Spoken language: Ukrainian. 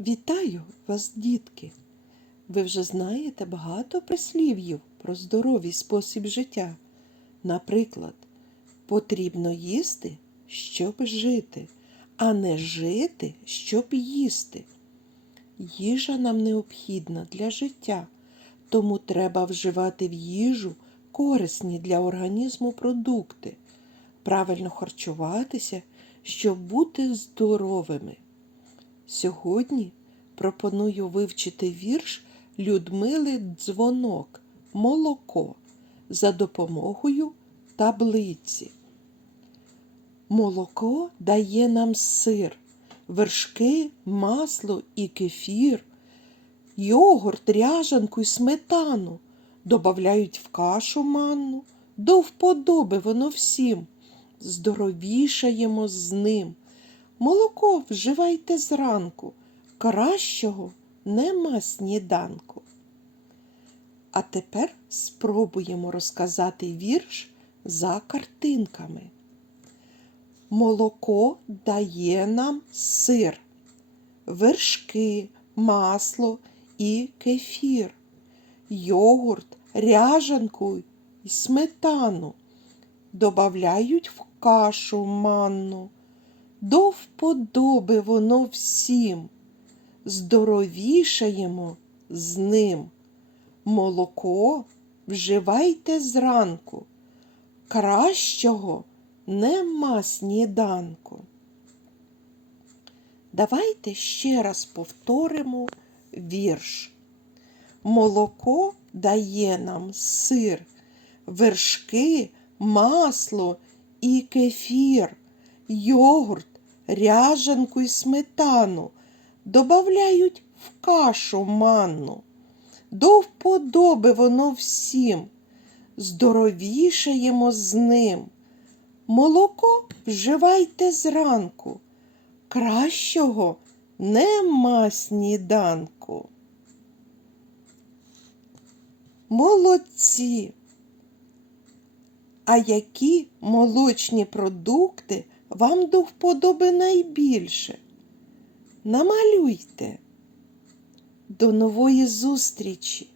Вітаю вас, дітки! Ви вже знаєте багато прислів'їв про здоровий спосіб життя. Наприклад, потрібно їсти, щоб жити, а не жити, щоб їсти. Їжа нам необхідна для життя, тому треба вживати в їжу корисні для організму продукти, правильно харчуватися, щоб бути здоровими. Сьогодні пропоную вивчити вірш Людмили Дзвонок Молоко за допомогою таблиці. Молоко дає нам сир, вершки, масло і кефір, йогурт, ряжанку й сметану. Добавляють в кашу манну, до вподоби воно всім. Здоровішаємо з ним. Молоко вживайте зранку, кращого нема сніданку. А тепер спробуємо розказати вірш за картинками. Молоко дає нам сир, вершки, масло і кефір, йогурт, ряжанку і сметану. Добавляють в кашу манну. До вподоби воно всім, здоровішаємо з ним. Молоко вживайте зранку, кращого нема сніданку. Давайте ще раз повторимо вірш. Молоко дає нам сир, вершки, масло і кефір йогурт, ряжанку й сметану, добавляють в кашу манну. До вподоби воно всім, здоровішаємо з ним. Молоко вживайте зранку, кращого нема сніданку. Молодці! А які молочні продукти вам до вподоби найбільше? Намалюйте. До нової зустрічі!